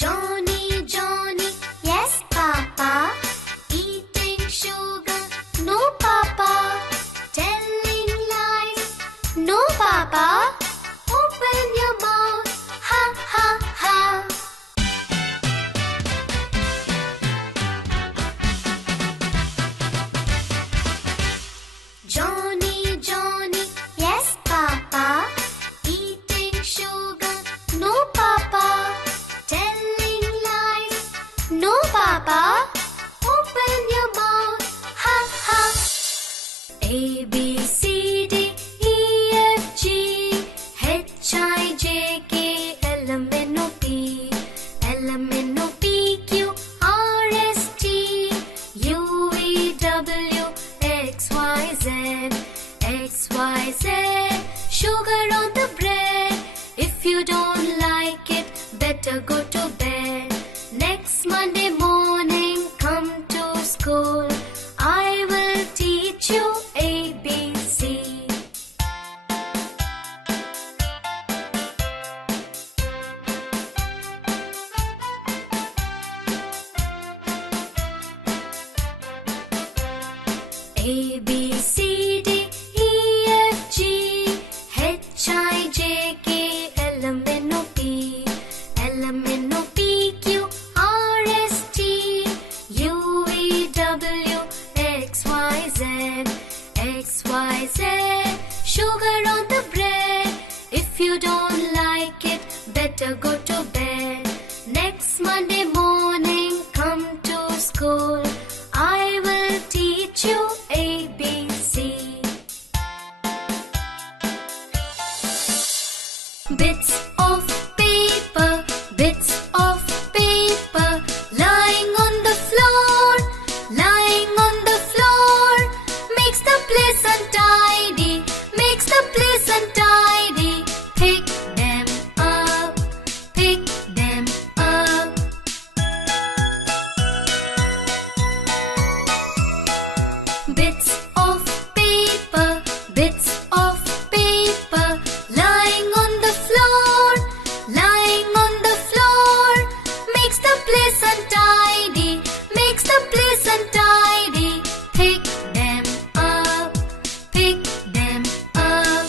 Johnny, Johnny, yes, Papa. Eating sugar, no, Papa. Telling lies, no, Papa. Open your mouth, ha, ha, ha. Johnny, Johnny, yes, Papa. Eating sugar, no, Papa. Telling lies, no, Papa. Open your mouth, ha, ha. A, B, C, D, E, F, G, H, I, J, K, L, M, N, O, P, L, M, N, O, P, Q, R, S, T, U, V, W, X, Y, Z, X, Y, Z. Sugar on the bread. If you don't like it, better go to bed. Next Monday morning, come to school. I will teach you ABC. A, B, C, D, E, F, G, H, I, J, K, L, M, N, O, P, L, M, N, O, P, Q, R, S, T, U, V, W, X, Y, Z, X, Y, Z. Sugar on the bread. If you don't like it, better go to bed. Next Monday morning, come to school. I will teach you ABC. Bits of paper, bits of paper, lying on the floor, lying on the floor, makes the place untidy, makes the place untidy. Pick them up, pick them up. Bits of paper, bits of paper, lying on the floor, lying on the floor, makes the place untidy, makes the place untidy. Pick them up, pick them up.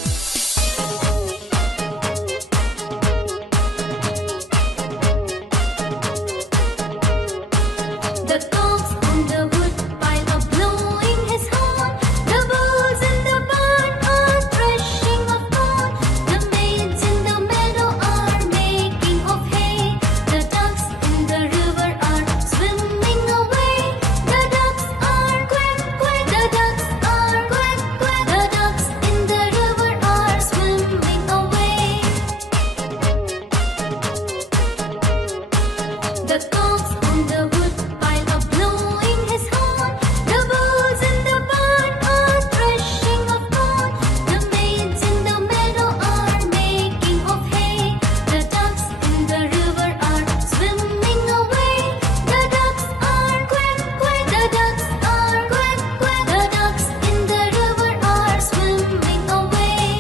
The cock's on the wood pile are blowing his horn. The bulls in the barn are threshing of corn. The maids in the meadow are making of hay. The ducks in the river are swimming away. The ducks are quack, quack. The ducks are quack, quack. The ducks in the river are swimming away. The cock's on the wood pile are blowing his horn. The bulls in the barn are threshing of corn. The maids in the meadow are making of hay. The ducks in the river are swimming away. The ducks are quack, quack. The ducks are quack, quack. The ducks in the river are swimming away.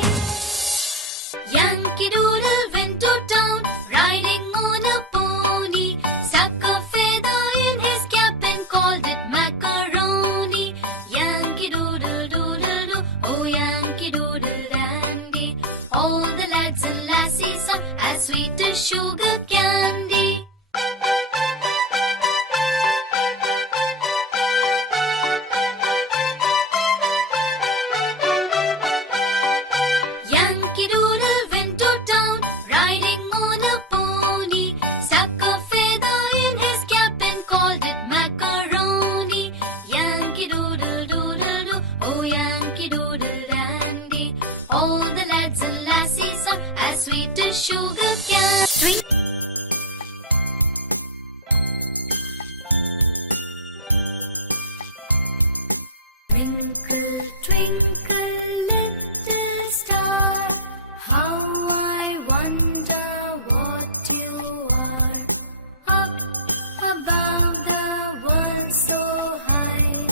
Yankee Doodle went to town, riding on a pony. Stuck a feather in his cap and called it macaroni. Yankee Doodle doodle doo, oh Yankee Doodle dandy. All the lads and lassies are as sweet as sugar candy. Yankee Doodle went to town, riding on a pony. Stuck a feather in his cap and called it macaroni. Yankee Doodle doodle doo, oh Yankee Doodle dandy. All the lads and lassies are as sweet as sugar candy. Twinkle, twinkle, little star, how I wonder what you are. Up above the world so high,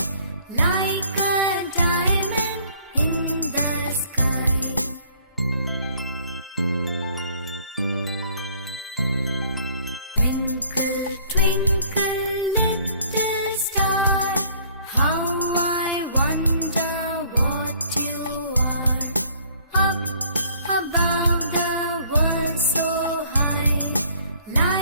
like a diamond in the sky. Twinkle, twinkle, little star, how I wonder what you are. Up above the world so high, light